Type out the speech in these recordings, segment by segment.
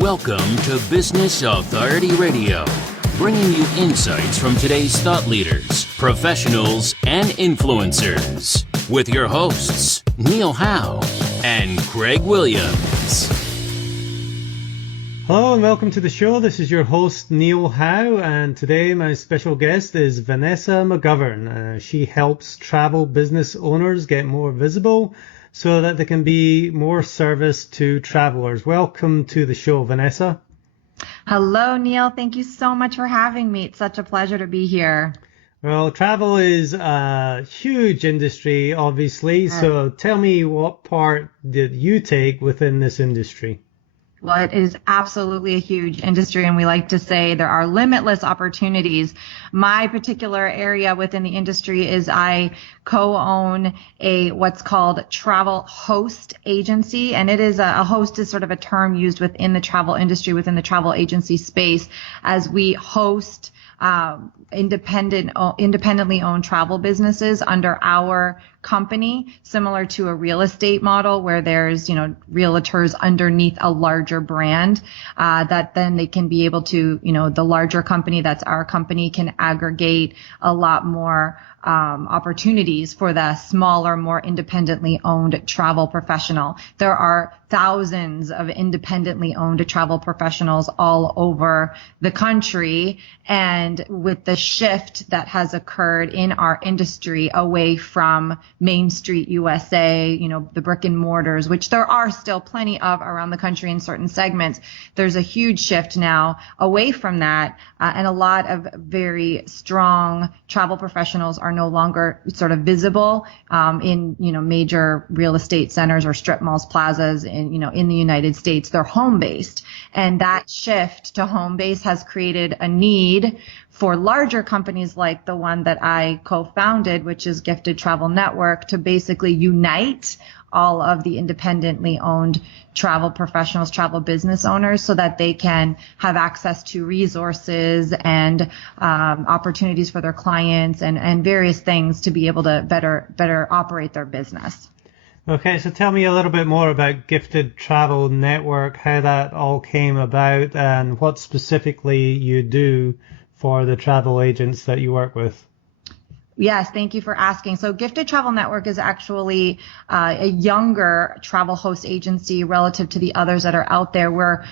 Welcome to Business Authority Radio, bringing you insights from today's thought leaders, professionals, and influencers. With your hosts, Neil Howe and Craig Williams. Hello and welcome to the show. This is your host, Neil Howe, and today my special guest is Vanessa McGovern. She helps travel business owners get more visible so that they can be more service to travelers. Welcome to the show, Vanessa. Hello, Neil. Thank you so much for having me. It's such a pleasure to be here. Well, travel is a huge industry, obviously. So tell me, what part did you take within this industry? Well, it is absolutely a huge industry, and we like to say there are limitless opportunities. My particular area within the industry is I co-own what's called travel host agency, and it is a host is sort of a term used within the travel industry, within the travel agency space, as we host independently owned travel businesses under our company, similar to a real estate model where there's, realtors underneath a larger brand, that then they can be able to, the larger company, that's our company, can aggregate a lot more opportunities for the smaller, more independently owned travel professional. There are thousands of independently owned travel professionals all over the country. And with the shift that has occurred in our industry away from Main Street USA, the brick and mortars, which there are still plenty of around the country in certain segments, there's a huge shift now away from that. And a lot of very strong travel professionals are no longer sort of visible in major real estate centers or strip malls, plazas in the United States. They're home based, and that shift to home base has created a need for larger companies like the one that I co-founded, which is Gifted Travel Network, to basically unite all of the independently owned travel professionals, travel business owners, so that they can have access to resources and opportunities for their clients and various things to be able to better operate their business. Okay, so tell me a little bit more about Gifted Travel Network, how that all came about, and what specifically you do for the travel agents that you work with. Yes, thank you for asking. So Gifted Travel Network is actually a younger travel host agency relative to the others that are out there. We're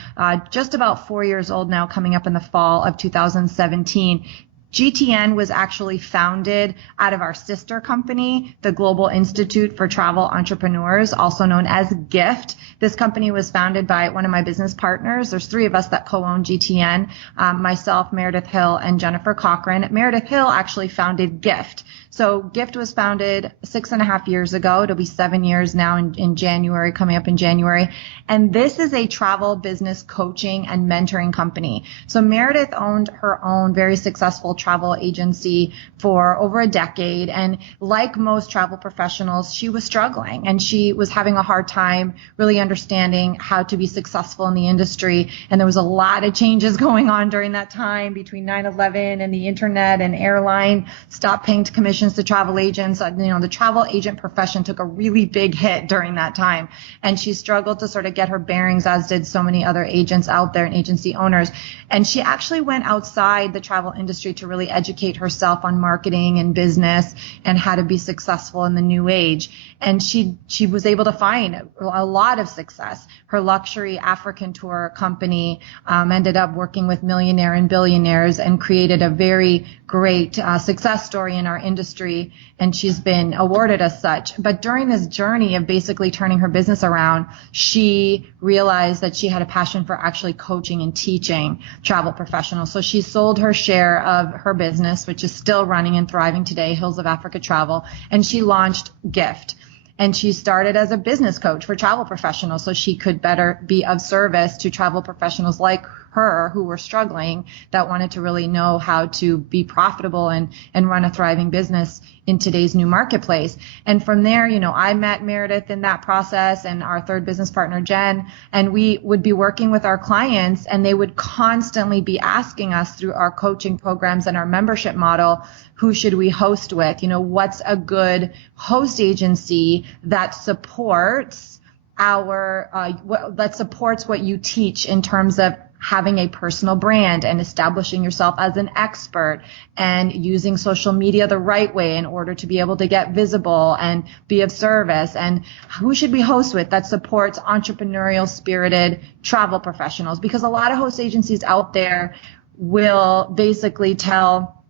just about 4 years old now, coming up in the fall of 2017. GTN was actually founded out of our sister company, the Global Institute for Travel Entrepreneurs, also known as GIFT. This company was founded by one of my business partners. There's three of us that co-own GTN, myself, Meredith Hill, and Jennifer Cochran. Meredith Hill actually founded GIFT. So GIFT was founded 6.5 years ago. It'll be 7 years now in January, coming up in January. And this is a travel business coaching and mentoring company. So Meredith owned her own very successful travel agency for over a decade. And like most travel professionals, she was struggling and she was having a hard time really understanding how to be successful in the industry. And there was a lot of changes going on during that time between 9/11 and the internet and airline stopped paying commissions to travel agents. The travel agent profession took a really big hit during that time. And she struggled to sort of get her bearings, as did so many other agents out there and agency owners. And she actually went outside the travel industry to really educate herself on marketing and business and how to be successful in the new age. And she was able to find a lot of success. Her luxury African tour company ended up working with millionaire and billionaires and created a very great success story in our industry. And she's been awarded as such. But during this journey of basically turning her business around, she realized that she had a passion for actually coaching and teaching travel professionals. So she sold her share of her business, which is still running and thriving today, Hills of Africa Travel, and she launched GIFT. And she started as a business coach for travel professionals so she could better be of service to travel professionals like her who were struggling, that wanted to really know how to be profitable and run a thriving business in today's new marketplace. And from there, I met Meredith in that process and our third business partner, Jen, and we would be working with our clients and they would constantly be asking us through our coaching programs and our membership model, who should we host with? What's a good host agency that supports that supports what you teach in terms of having a personal brand and establishing yourself as an expert and using social media the right way in order to be able to get visible and be of service. And who should we host with that supports entrepreneurial spirited travel professionals? Because a lot of host agencies out there will basically tell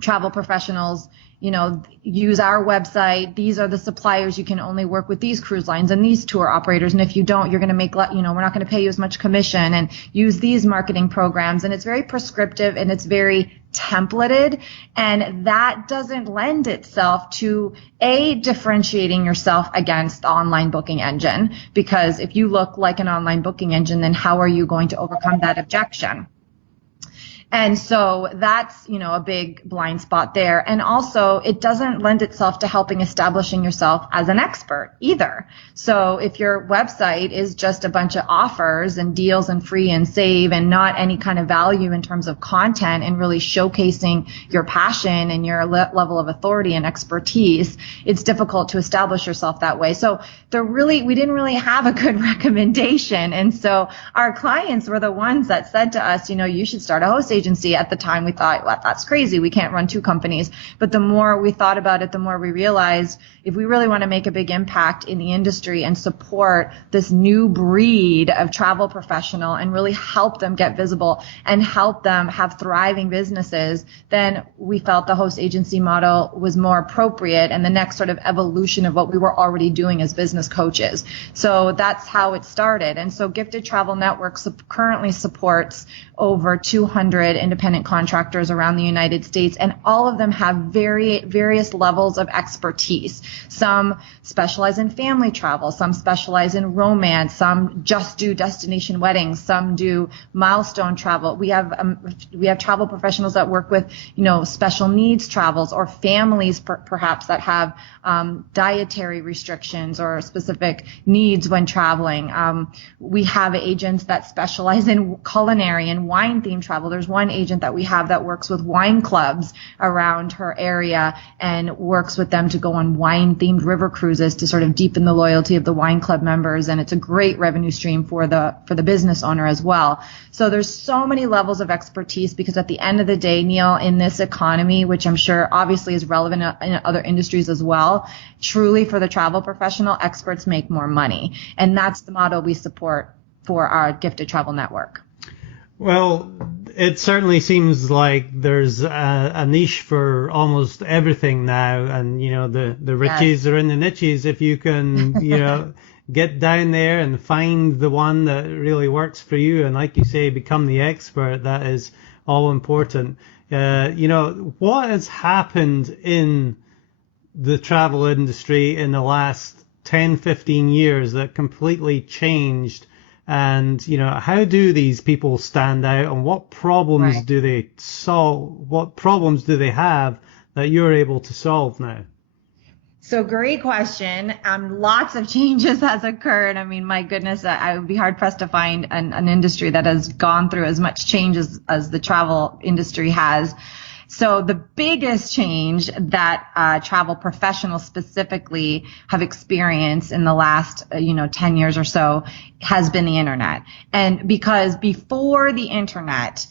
travel professionals, use our website. These are the suppliers. You can only work with these cruise lines and these tour operators. And if you don't, you're going to make, we're not going to pay you as much commission, and use these marketing programs. And it's very prescriptive and it's very templated. And that doesn't lend itself to differentiating yourself against the online booking engine. Because if you look like an online booking engine, then how are you going to overcome that objection? And so that's, a big blind spot there. And also it doesn't lend itself to helping establishing yourself as an expert either. So if your website is just a bunch of offers and deals and free and save and not any kind of value in terms of content and really showcasing your passion and your level of authority and expertise, it's difficult to establish yourself that way. So we didn't really have a good recommendation. And so our clients were the ones that said to us, you should start a host agency. At the time, we thought, well, that's crazy. We can't run two companies. But the more we thought about it, the more we realized if we really want to make a big impact in the industry and support this new breed of travel professional and really help them get visible and help them have thriving businesses, then we felt the host agency model was more appropriate and the next sort of evolution of what we were already doing as business coaches. So that's how it started. And so Gifted Travel Network currently supports over 200 independent contractors around the United States, and all of them have various levels of expertise. Some specialize in family travel, some specialize in romance, some just do destination weddings, some do milestone travel. We have travel professionals that work with, special needs travels, or families perhaps that have dietary restrictions or specific needs when traveling. We have agents that specialize in culinary and wine themed travel. There's one agent that we have that works with wine clubs around her area and works with them to go on wine themed river cruises to sort of deepen the loyalty of the wine club members. And it's a great revenue stream for the business owner as well. So there's so many levels of expertise, because at the end of the day, Neil, in this economy, which I'm sure obviously is relevant in other industries as well, truly for the travel professional, experts make more money. And that's the model we support for our Gifted Travel Network. Well, it certainly seems like there's a niche for almost everything now, and the riches are in the niches. If you can, get down there and find the one that really works for you, and like you say, become the expert, that is all important. What has happened in the travel industry in the last 10, 15 years that completely changed? And, how do these people stand out, and what problems do they solve? What problems do they have that you're able to solve now? So great question. Lots of changes has occurred. I mean, my goodness, I would be hard pressed to find an industry that has gone through as much change as the travel industry has. So the biggest change that travel professionals specifically have experienced in the last 10 years or so has been the internet. And because before the internet,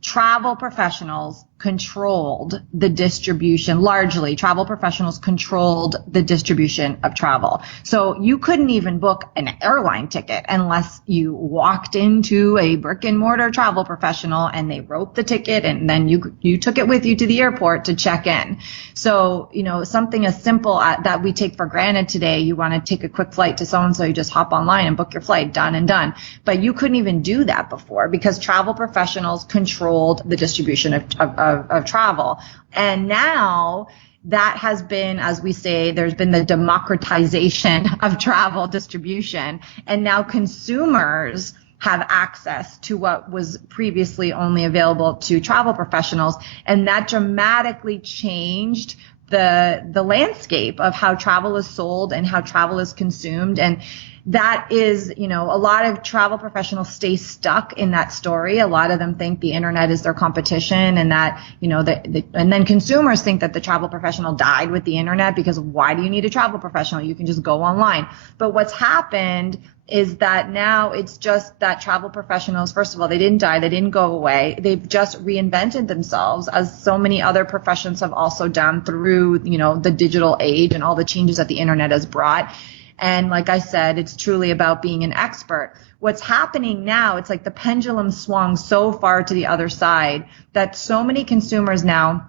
travel professionals controlled the distribution. Largely, travel professionals controlled the distribution of travel. So you couldn't even book an airline ticket unless you walked into a brick and mortar travel professional and they wrote the ticket, and then you took it with you to the airport to check in. So, something as simple that we take for granted today, you want to take a quick flight to so-and-so, you just hop online and book your flight, done and done. But you couldn't even do that before, because travel professionals controlled the distribution of travel. And now that has been, as we say, there's been the democratization of travel distribution. And now consumers have access to what was previously only available to travel professionals. And that dramatically changed the landscape of how travel is sold and how travel is consumed. And that is, a lot of travel professionals stay stuck in that story. A lot of them think the internet is their competition, and that, and then consumers think that the travel professional died with the internet, because why do you need a travel professional? You can just go online. But what's happened is that now it's just that travel professionals, first of all, they didn't die, they didn't go away. They've just reinvented themselves, as so many other professions have also done through, the digital age and all the changes that the internet has brought. And like I said, it's truly about being an expert. What's happening now, it's like the pendulum swung so far to the other side that so many consumers now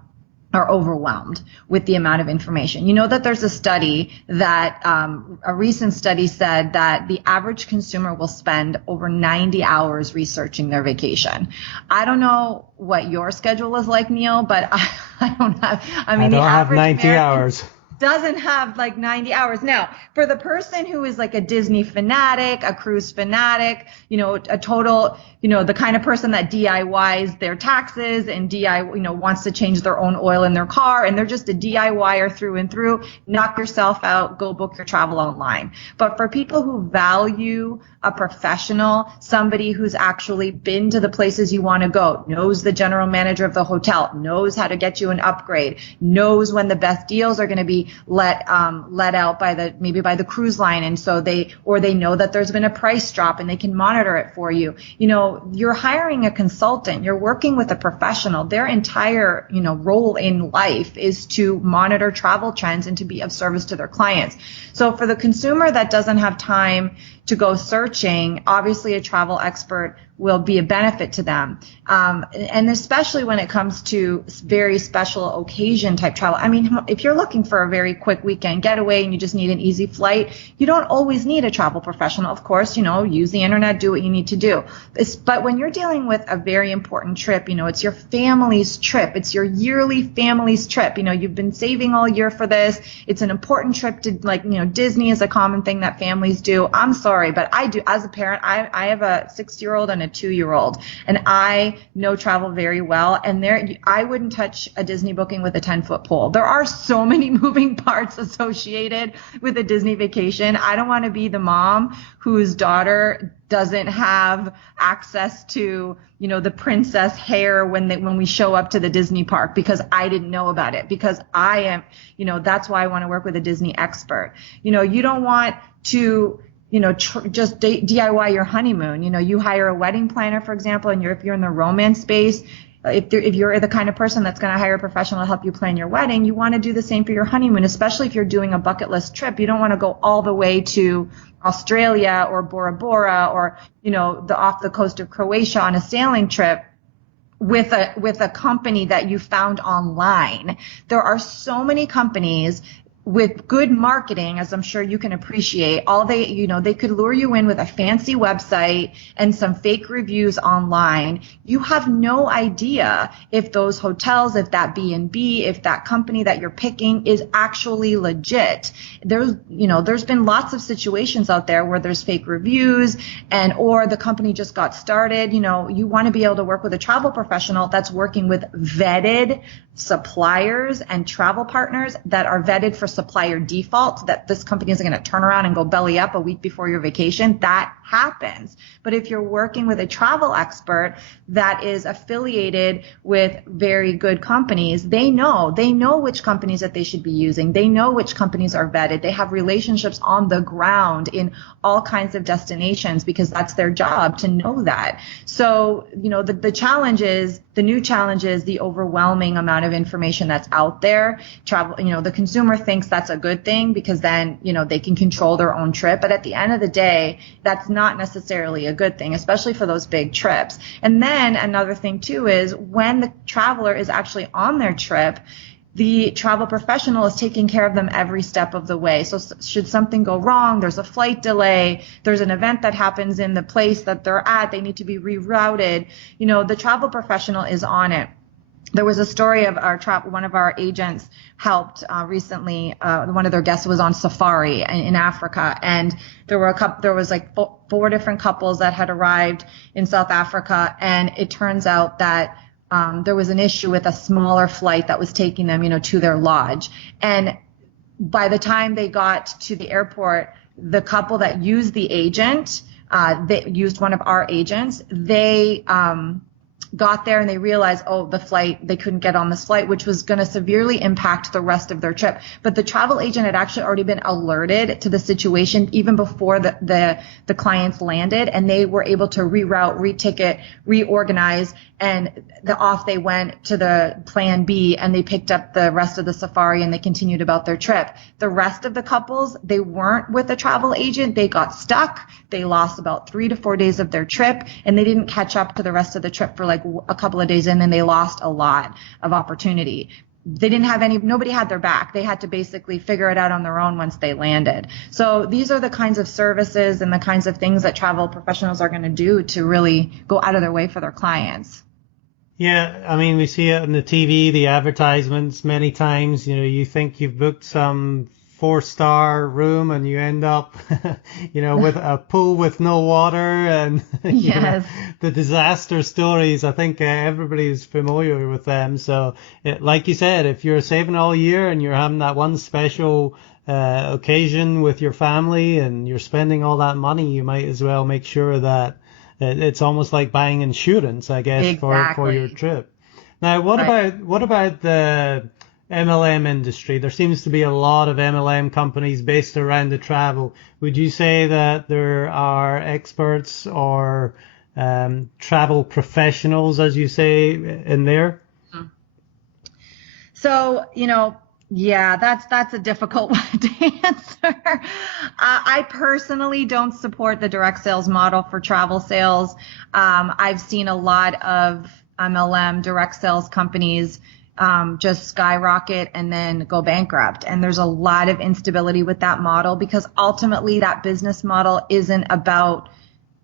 are overwhelmed with the amount of information. You know that there's a study that, a recent study said that the average consumer will spend over 90 hours researching their vacation. I don't know what your schedule is like, Neil, but I don't have, I don't have 90 hours. Doesn't have like 90 hours. Now, for the person who is like a Disney fanatic, a cruise fanatic, a total, the kind of person that DIYs their taxes and wants to change their own oil in their car, and they're just a DIYer through and through, knock yourself out, go book your travel online. But for people who value a professional, somebody who's actually been to the places you want to go, knows the general manager of the hotel, knows how to get you an upgrade, knows when the best deals are going to be let out by the cruise line, and so they know that there's been a price drop and they can monitor it for you. You're hiring a consultant, you're working with a professional. Their entire role in life is to monitor travel trends and to be of service to their clients. So for the consumer that doesn't have time to go searching, obviously a travel expert will be a benefit to them. And especially when it comes to very special occasion type travel. I mean, if you're looking for a very quick weekend getaway and you just need an easy flight, you don't always need a travel professional. Of course, use the internet, do what you need to do. But when you're dealing with a very important trip, it's your family's trip. It's your yearly family's trip. You've been saving all year for this. It's an important trip to Disney is a common thing that families do. I'm sorry, but I do. As a parent, I have a 6-year-old and a 2-year-old, and I know travel very well. And I wouldn't touch a Disney booking with a 10-foot pole. There are so many moving parts associated with a Disney vacation. I don't want to be the mom whose daughter doesn't have access to, the princess hair when we show up to the Disney park because I didn't know about it, because I am, that's why I want to work with a Disney expert. You don't want to just DIY your honeymoon. You hire a wedding planner, for example, and if you're in the romance space, if you're the kind of person that's going to hire a professional to help you plan your wedding, you want to do the same for your honeymoon, especially if you're doing a bucket list trip. You don't want to go all the way to Australia or Bora Bora or, off the coast of Croatia on a sailing trip with a company that you found online. There are so many companies with good marketing, as I'm sure you can appreciate. They could lure you in with a fancy website and some fake reviews online. You have no idea if those hotels, if that B&B, if that company that you're picking is actually legit. There's been lots of situations out there where there's fake reviews or the company just got started. You want to be able to work with a travel professional that's working with vetted suppliers and travel partners that are vetted for supplier default, that this company isn't going to turn around and go belly up a week before your vacation. That happens. But if you're working with a travel expert that is affiliated with very good companies, they know which companies that they should be using. They know which companies are vetted. They have relationships on the ground in all kinds of destinations because that's their job to know that. So, the new challenge is the overwhelming amount of information that's out there. The consumer thinks that's a good thing because then, they can control their own trip. But at the end of the day, that's not necessarily a good thing, especially for those big trips. And then another thing too is when the traveler is actually on their trip, the travel professional is taking care of them every step of the way. So should something go wrong, there's a flight delay, there's an event that happens in the place that they're at, they need to be rerouted, the travel professional is on it. There was a story of one of our agents helped recently. One of their guests was on safari in Africa, and there was like 4 different couples that had arrived in South Africa, and it turns out that there was an issue with a smaller flight that was taking them, to their lodge. And by the time they got to the airport, the couple that used the agent, they used one of our agents, they got there and they realized, oh, the flight, they couldn't get on this flight, which was going to severely impact the rest of their trip. But the travel agent had actually already been alerted to the situation even before the clients landed, and they were able to reroute, reticket, reorganize, and off they went to the plan B, and they picked up the rest of the safari and they continued about their trip. The rest of the couples, they weren't with a travel agent. They got stuck. They lost about 3 to 4 days of their trip, and they didn't catch up to the rest of the trip for like a couple of days in, and they lost a lot of opportunity. They didn't have nobody had their back. They had to basically figure it out on their own once they landed. So these are the kinds of services and the kinds of things that travel professionals are going to do to really go out of their way for their clients. Yeah, I mean, we see it on the TV, the advertisements many times. You know, you think you've booked some 4-star room and you end up, with a pool with no water, and yes. The disaster stories. I think everybody's familiar with them. So, like you said, if you're saving all year and you're having that one special occasion with your family and you're spending all that money, you might as well make sure that it's almost like buying insurance, I guess, exactly. for your trip. Now, what about the MLM industry? There seems to be a lot of MLM companies based around the travel. Would you say that there are experts or travel professionals, as you say, in there? So, yeah, that's a difficult one to answer. I personally don't support the direct sales model for travel sales. I've seen a lot of MLM direct sales companies just skyrocket and then go bankrupt. And there's a lot of instability with that model, because ultimately that business model isn't about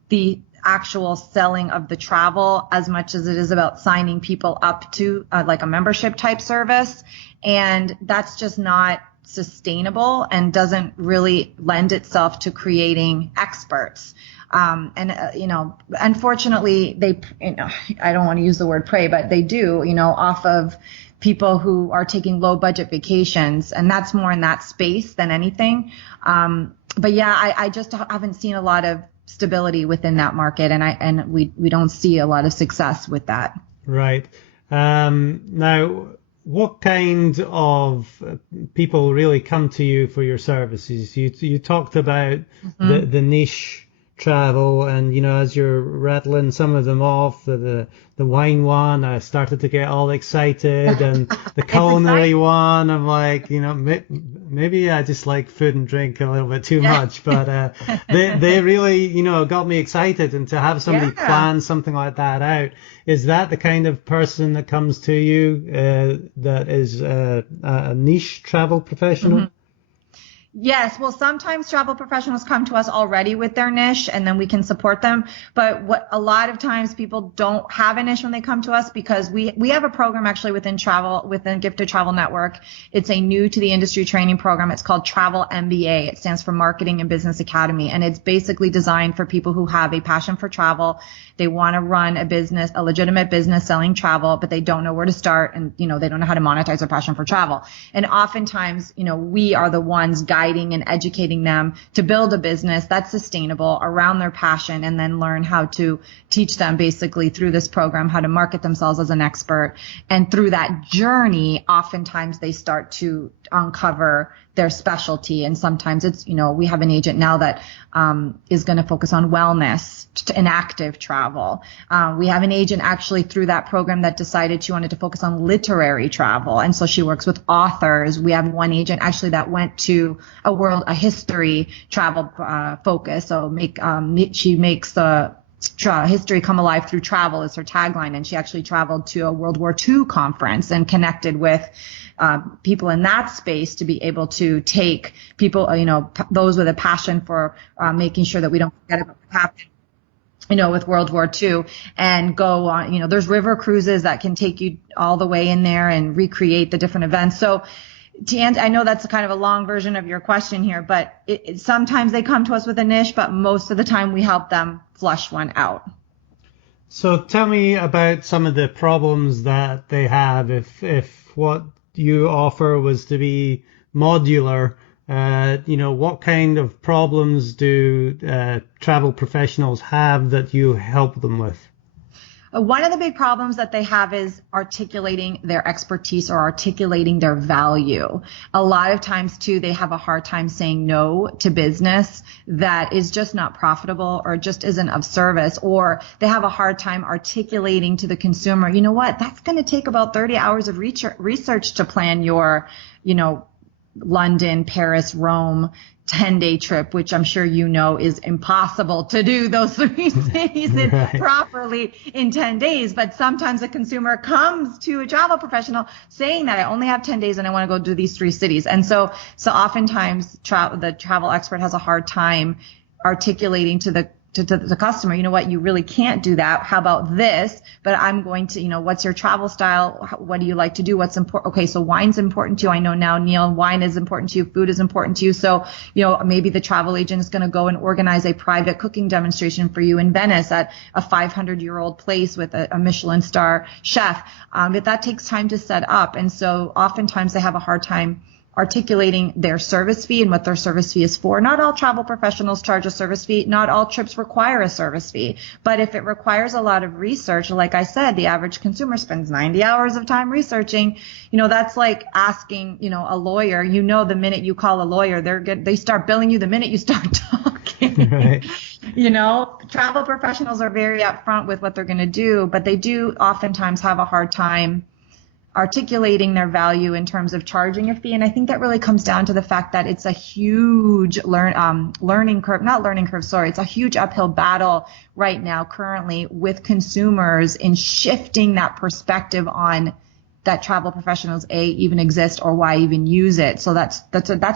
the actual selling of the travel as much as it is about signing people up to like a membership type service. And that's just not sustainable and doesn't really lend itself to creating experts. Unfortunately, they, I don't want to use the word prey, but they do, off of people who are taking low budget vacations, and that's more in that space than anything. But yeah, I just haven't seen a lot of stability within that market, and we don't see a lot of success with that. Right. Now, what kind of people really come to you for your services? You talked about the niche travel, and as you're rattling some of them off, the wine one, I started to get all excited, and the culinary one, I'm like, maybe I just like food and drink a little bit too much, but they really got me excited, and to have somebody plan something like that out. Is that the kind of person that comes to you that is a niche travel professional? Yes. Well, sometimes travel professionals come to us already with their niche, and then we can support them. But a lot of times people don't have a niche when they come to us, because we have a program actually within Gifted Travel Network. It's a new to the industry training program. It's called Travel MBA. It stands for Marketing and Business Academy. And it's basically designed for people who have a passion for travel. They want to run a legitimate business selling travel, but they don't know where to start, and, they don't know how to monetize their passion for travel. And oftentimes, we are the ones guiding and educating them to build a business that's sustainable around their passion, and then learn how to teach them basically through this program how to market themselves as an expert. And through that journey, oftentimes they start to uncover their specialty. And sometimes it's, we have an agent now that is going to focus on wellness and active travel. We have an agent actually through that program that decided she wanted to focus on literary travel. And so she works with authors. We have one agent actually that went to a history travel focus. So she makes the history come alive through travel is her tagline. And she actually traveled to a World War II conference and connected with people in that space to be able to take people, those with a passion for making sure that we don't forget about what happened, with World War II, and go on, there's river cruises that can take you all the way in there and recreate the different events. So I know that's kind of a long version of your question here, but sometimes they come to us with a niche, but most of the time we help them flush one out. So tell me about some of the problems that they have if what you offer was to be modular. What kind of problems do travel professionals have that you help them with? One of the big problems that they have is articulating their expertise or articulating their value. A lot of times too, they have a hard time saying no to business that is just not profitable or just isn't of service, or they have a hard time articulating to the consumer, you know what, that's going to take about 30 hours of research to plan your, London, Paris, Rome 10-day trip, which I'm sure is impossible to do those three cities properly in 10 days. But sometimes a consumer comes to a travel professional saying that I only have 10 days and I want to go do these three cities. And so oftentimes the travel expert has a hard time articulating to the customer, you know what, you really can't do that. How about this? But I'm going to, what's your travel style? What do you like to do? What's important? Okay, so wine's important to you. I know now, Neil, wine is important to you. Food is important to you. So, maybe the travel agent is going to go and organize a private cooking demonstration for you in Venice at a 500-year-old place with a Michelin star chef. But that takes time to set up. And so oftentimes they have a hard time articulating their service fee and what their service fee is for. Not all travel professionals charge a service fee. Not all trips require a service fee. But if it requires a lot of research, like I said, the average consumer spends 90 hours of time researching. That's like asking, a lawyer, the minute you call a lawyer, they start billing you the minute you start talking. Right. Travel professionals are very upfront with what they're going to do, but they do oftentimes have a hard time articulating their value in terms of charging a fee. And I think that really comes down to the fact that it's a huge it's a huge uphill battle right now currently with consumers in shifting that perspective on that travel professionals even exist or why even use it. So that's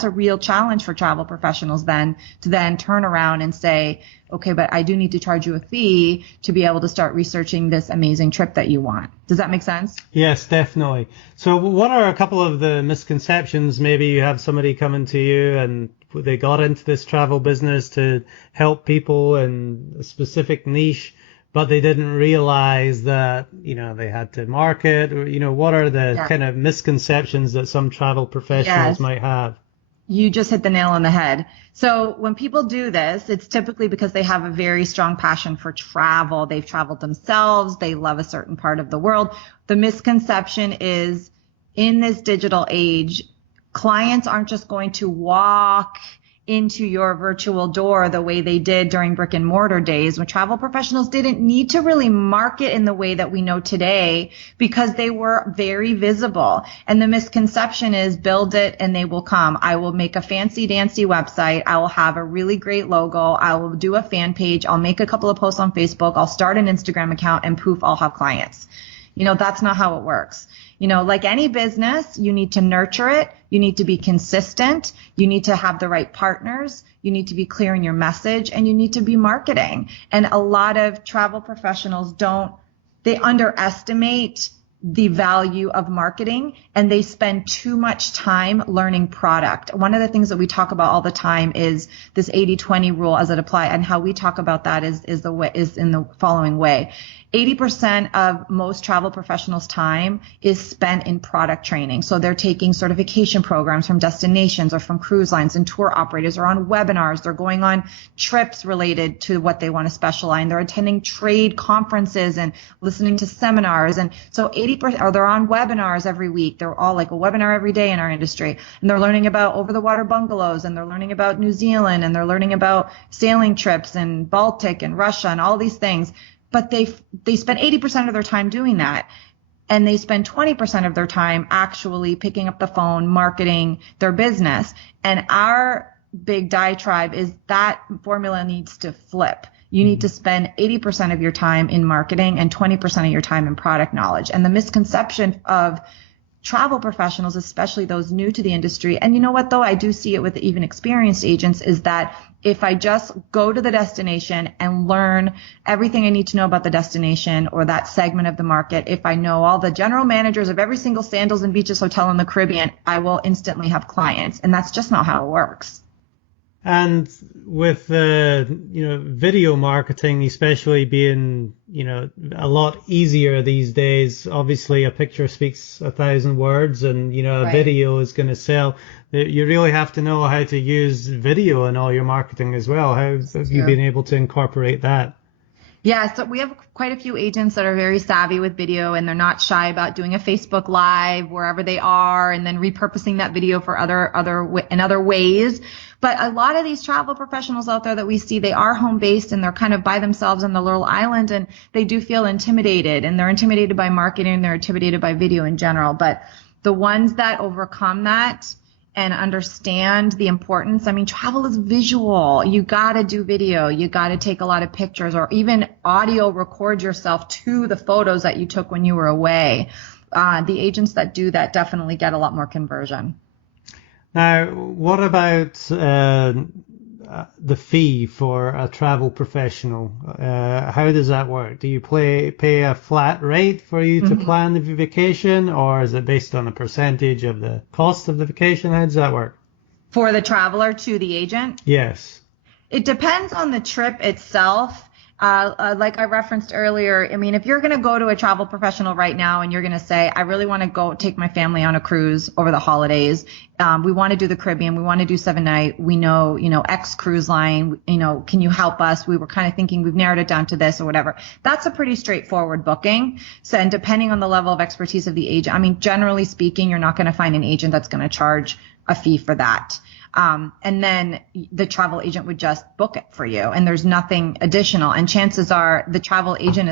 a real challenge for travel professionals then to then turn around and say, okay, but I do need to charge you a fee to be able to start researching this amazing trip that you want. Does that make sense? Yes, definitely. So what are a couple of the misconceptions? Maybe you have somebody coming to you and they got into this travel business to help people in a specific niche, but they didn't realize that, they had to market, or, what are the kind of misconceptions that some travel professionals might have? You just hit the nail on the head. So when people do this, it's typically because they have a very strong passion for travel. They've traveled themselves. They love a certain part of the world. The misconception is in this digital age, clients aren't just going to walk into your virtual door the way they did during brick and mortar days when travel professionals didn't need to really market in the way that we know today because they were very visible. And the misconception is build it and they will come. I will make a fancy dancy website. I will have a really great logo. I will do a fan page. I'll make a couple of posts on Facebook. I'll start an Instagram account and poof, I'll have clients. That's not how it works. Like any business, you need to nurture it. You need to be consistent. You need to have the right partners. You need to be clear in your message and you need to be marketing. And a lot of travel professionals they underestimate the value of marketing and they spend too much time learning product. One of the things that we talk about all the time is this 80-20 rule as it applies, and how we talk about that is in the following way. 80% of most travel professionals' time is spent in product training. So they're taking certification programs from destinations or from cruise lines and tour operators, or on webinars. They're going on trips related to what they want to specialize in. They're attending trade conferences and listening to seminars. And so 80%, or they're on webinars every week. They're all like a webinar every day in our industry. And they're learning about over-the-water bungalows, and they're learning about New Zealand, and they're learning about sailing trips and Baltic and Russia and all these things. But they spend 80% of their time doing that. And they spend 20% of their time actually picking up the phone, marketing their business. And our big diatribe is that formula needs to flip. You need to spend 80% of your time in marketing and 20% of your time in product knowledge. And the misconception of travel professionals, especially those new to the industry, and you know what, though, I do see it with even experienced agents, is that if I just go to the destination and learn everything I need to know about the destination or that segment of the market, if I know all the general managers of every single Sandals and Beaches hotel in the Caribbean, I will instantly have clients. And that's just not how it works. And with video marketing, especially being a lot easier these days. Obviously, a picture speaks 1,000 words, and a Right. video is going to sell. You really have to know how to use video in all your marketing as well. How have you True. been able to incorporate that? Yeah, so we have quite a few agents that are very savvy with video, and they're not shy about doing a Facebook Live wherever they are, and then repurposing that video for other ways. But a lot of these travel professionals out there that we see, they are home based and they're kind of by themselves on the little island, and they do feel intimidated, and they're intimidated by marketing, they're intimidated by video in general. But the ones that overcome that and understand the importance. I mean, travel is visual. You got to do video. You got to take a lot of pictures, or even audio record yourself to the photos that you took when you were away. The agents that do that definitely get a lot more conversion. Now, what about the fee for a travel professional? How does that work? Do you pay a flat rate for you to plan the vacation, or is it based on a percentage of the cost of the vacation? How does that work? For the traveler to the agent? Yes. It depends on the trip itself. Like I referenced earlier, I mean, if you're going to go to a travel professional right now and you're going to say, I really want to go take my family on a cruise over the holidays. We want to do the Caribbean. We want to do 7-night. We know, X cruise line, can you help us? We were kind of thinking we've narrowed it down to this or whatever. That's a pretty straightforward booking. So, and depending on the level of expertise of the agent, I mean, generally speaking, you're not going to find an agent that's going to charge a fee for that. And then the travel agent would just book it for you, and there's nothing additional. And chances are the travel agent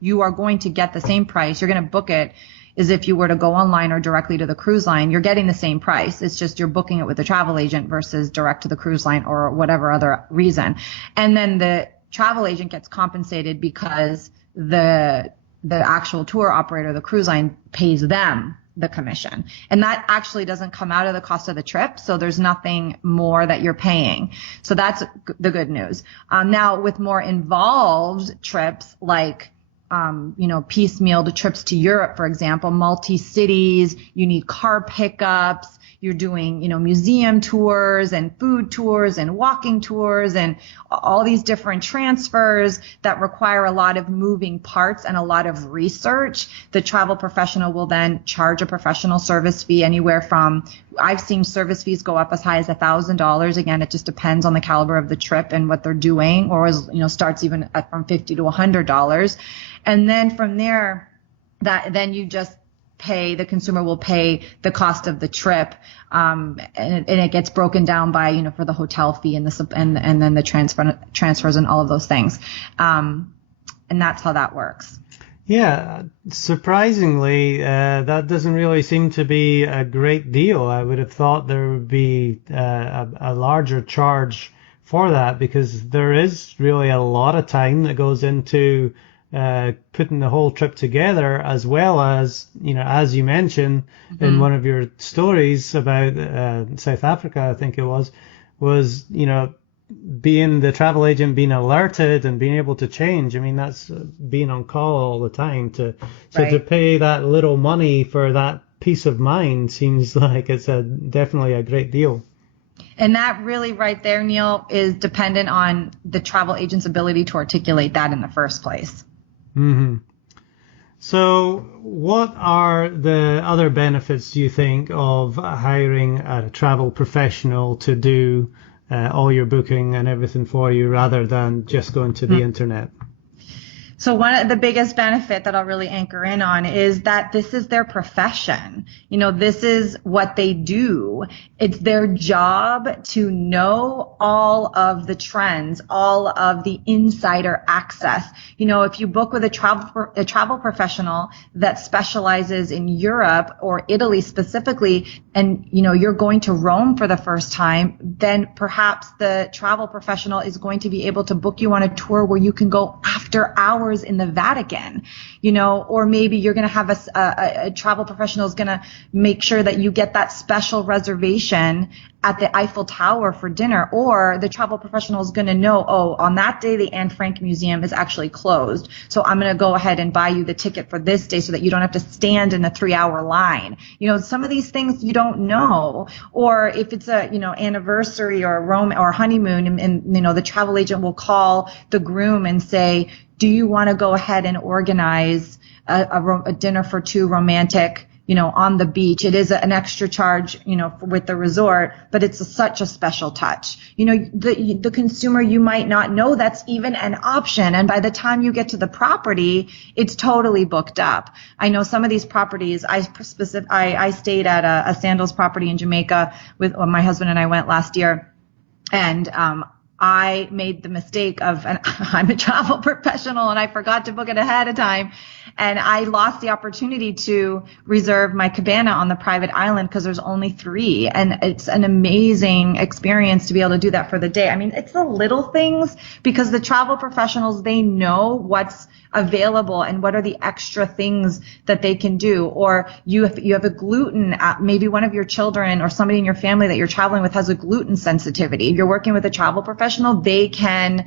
you are going to get the same price. You're going to book it as if you were to go online or directly to the cruise line. You're getting the same price. It's just you're booking it with the travel agent versus direct to the cruise line or whatever other reason. And then the travel agent gets compensated because the actual tour operator, the cruise line, pays them the commission. And that actually doesn't come out of the cost of the trip. So there's nothing more that you're paying. So that's the good news. Now with more involved trips, like, piecemeal trips to Europe, for example, multi-cities, you need car pickups, you're doing, museum tours and food tours and walking tours and all these different transfers that require a lot of moving parts and a lot of research. The travel professional will then charge a professional service fee anywhere from, I've seen service fees go up as high as $1,000. Again, it just depends on the caliber of the trip and what they're doing, or starts even from $50 to $100. And then from there, then you just the consumer will pay the cost of the trip, and it gets broken down by, for the hotel fee and then the transfers and all of those things. And that's how that works. Yeah, surprisingly, that doesn't really seem to be a great deal. I would have thought there would be a larger charge for that, because there is really a lot of time that goes into putting the whole trip together, as well as, as you mentioned in one of your stories about South Africa, I think it was, being the travel agent, being alerted and being able to change. I mean, that's being on call all the time. To pay that little money for that peace of mind seems like it's definitely a great deal. And that really right there, Neil, is dependent on the travel agent's ability to articulate that in the first place. Mm-hmm. So what are the other benefits, do you think, of hiring a travel professional to do all your booking and everything for you, rather than just going to the internet? So one of the biggest benefit that I'll really anchor in on is that this is their profession. This is what they do. It's their job to know all of the trends, all of the insider access. If you book with a travel professional that specializes in Europe or Italy specifically, and you're going to Rome for the first time, then perhaps the travel professional is going to be able to book you on a tour where you can go after hours in the Vatican. or maybe you're going to have a travel professional is going to make sure that you get that special reservation at the Eiffel Tower for dinner, or the travel professional is going to know, oh, on that day, the Anne Frank Museum is actually closed. So I'm going to go ahead and buy you the ticket for this day so that you don't have to stand in a 3-hour line. Some of these things you don't know. Or if it's a, anniversary or or honeymoon, and the travel agent will call the groom and say, do you want to go ahead and organize a dinner for two romantic, on the beach? It is an extra charge, with the resort, but it's such a special touch. The consumer, you might not know that's even an option. And by the time you get to the property, it's totally booked up. I know some of these properties, I stayed at a sandals property in Jamaica with my husband, and I went last year. And, I made the mistake of, and I'm a travel professional, and I forgot to book it ahead of time. And I lost the opportunity to reserve my cabana on the private island because there's only 3. And it's an amazing experience to be able to do that for the day. I mean, it's the little things, because the travel professionals, they know what's available and what are the extra things that they can do. Or you have a gluten, maybe one of your children or somebody in your family that you're traveling with has a gluten sensitivity. If you're working with a travel professional, they can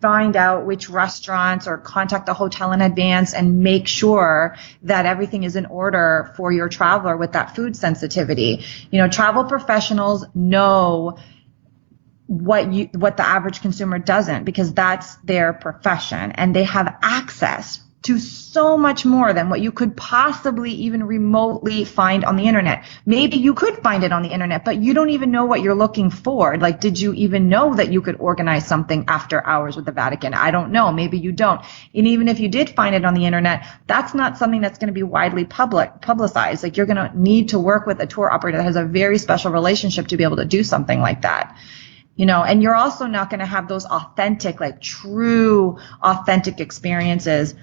find out which restaurants or contact the hotel in advance and make sure that everything is in order for your traveler with that food sensitivity. Travel professionals know what the average consumer doesn't, because that's their profession, and they have access to so much more than what you could possibly even remotely find on the internet. Maybe you could find it on the internet, but you don't even know what you're looking for. Like, did you even know that you could organize something after hours with the Vatican? I don't know. Maybe you don't. And even if you did find it on the internet, that's not something that's going to be widely publicized. Like, you're going to need to work with a tour operator that has a very special relationship to be able to do something like that. And you're also not going to have those authentic, like true authentic experiences,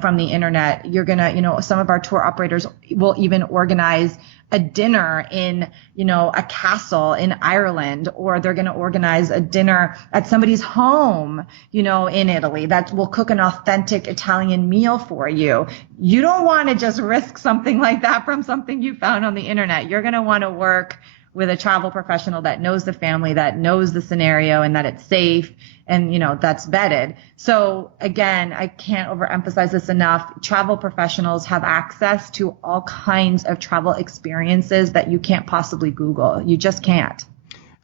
from the internet. You're going to, some of our tour operators will even organize a dinner in, a castle in Ireland, or they're going to organize a dinner at somebody's home, in Italy that will cook an authentic Italian meal for you. You don't want to just risk something like that from something you found on the internet. You're going to want to work with a travel professional that knows the family, that knows the scenario, and that it's safe, and that's vetted. So again, I can't overemphasize this enough. Travel professionals have access to all kinds of travel experiences that you can't possibly Google. You just can't.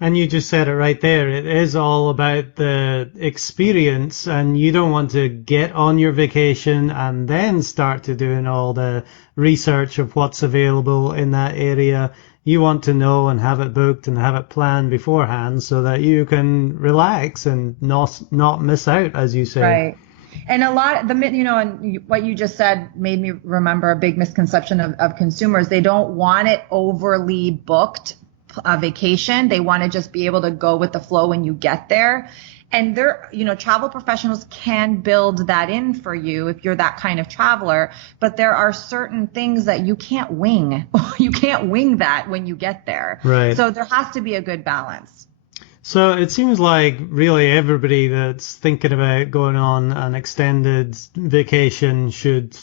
And you just said it right there. It is all about the experience, and you don't want to get on your vacation and then start to doing all the research of what's available in that area. You want to know and have it booked and have it planned beforehand so that you can relax and not miss out, as you say. Right. And and what you just said made me remember a big misconception of consumers. They don't want it overly booked vacation. They want to just be able to go with the flow when you get there. And travel professionals can build that in for you if you're that kind of traveler, but there are certain things that you can't wing. You can't wing that when you get there. Right. So there has to be a good balance. So it seems like really everybody that's thinking about going on an extended vacation should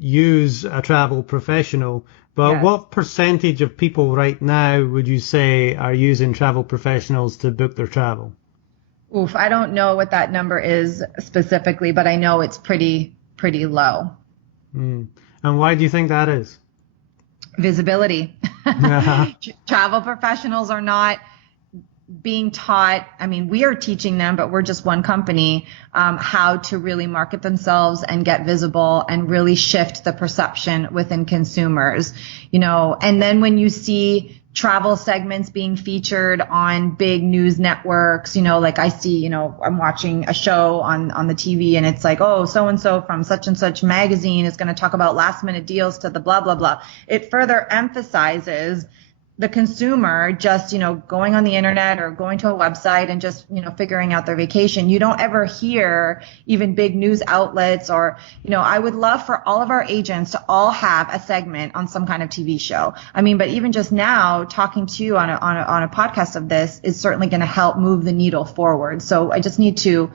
use a travel professional. But Yes. What percentage of people right now would you say are using travel professionals to book their travel? Oof, I don't know what that number is specifically, but I know it's pretty low. And why do you think that is? Visibility. Travel professionals are not being taught. I mean, we are teaching them, but we're just one company, how to really market themselves and get visible and really shift the perception within consumers, and then when you see travel segments being featured on big news networks, like I see, I'm watching a show on the TV, and it's like, oh, so-and-so from such and such magazine is going to talk about last minute deals to the blah, blah, blah. It further emphasizes the consumer just, going on the internet or going to a website and just, figuring out their vacation. You don't ever hear even big news outlets or, I would love for all of our agents to all have a segment on some kind of TV show. I mean, but even just now talking to you on a podcast of this is certainly going to help move the needle forward. So I just need to,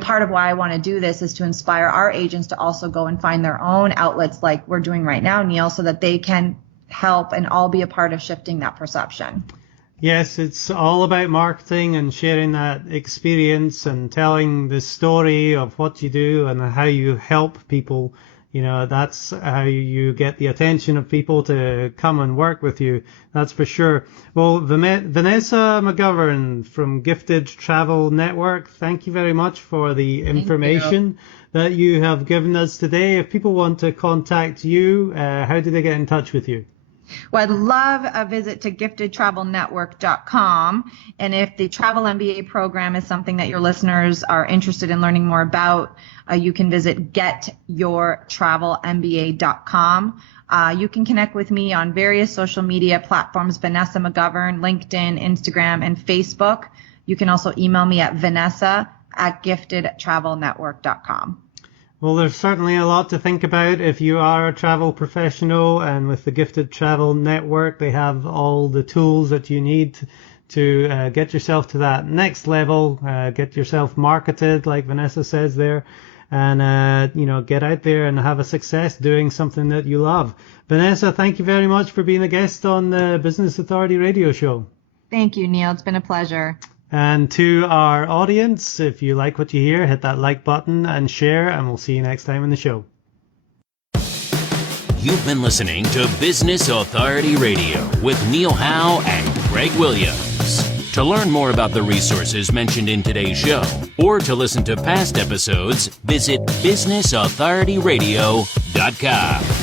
part of why I want to do this is to inspire our agents to also go and find their own outlets like we're doing right now, Neil, so that they can help and all be a part of shifting that perception. Yes, it's all about marketing and sharing that experience and telling the story of what you do and how you help people. That's how you get the attention of people to come and work with you. That's for sure. Well, Vanessa McGovern from Gifted Travel Network, thank you very much for the information that you have given us today. If people want to contact you, how do they get in touch with you? Well, I'd love a visit to giftedtravelnetwork.com. And if the Travel MBA program is something that your listeners are interested in learning more about, you can visit getyourtravelmba.com. You can connect with me on various social media platforms, Vanessa McGovern, LinkedIn, Instagram, and Facebook. You can also email me at vanessa@giftedtravelnetwork.com. Well, there's certainly a lot to think about if you are a travel professional, and with the Gifted Travel Network, they have all the tools that you need to get yourself to that next level, get yourself marketed, like Vanessa says there, and, get out there and have a success doing something that you love. Vanessa, thank you very much for being a guest on the Business Authority Radio Show. Thank you, Neil. It's been a pleasure. And to our audience, if you like what you hear, hit that like button and share, and we'll see you next time on the show. You've been listening to Business Authority Radio with Neil Howe and Greg Williams. To learn more about the resources mentioned in today's show, or to listen to past episodes, visit businessauthorityradio.com.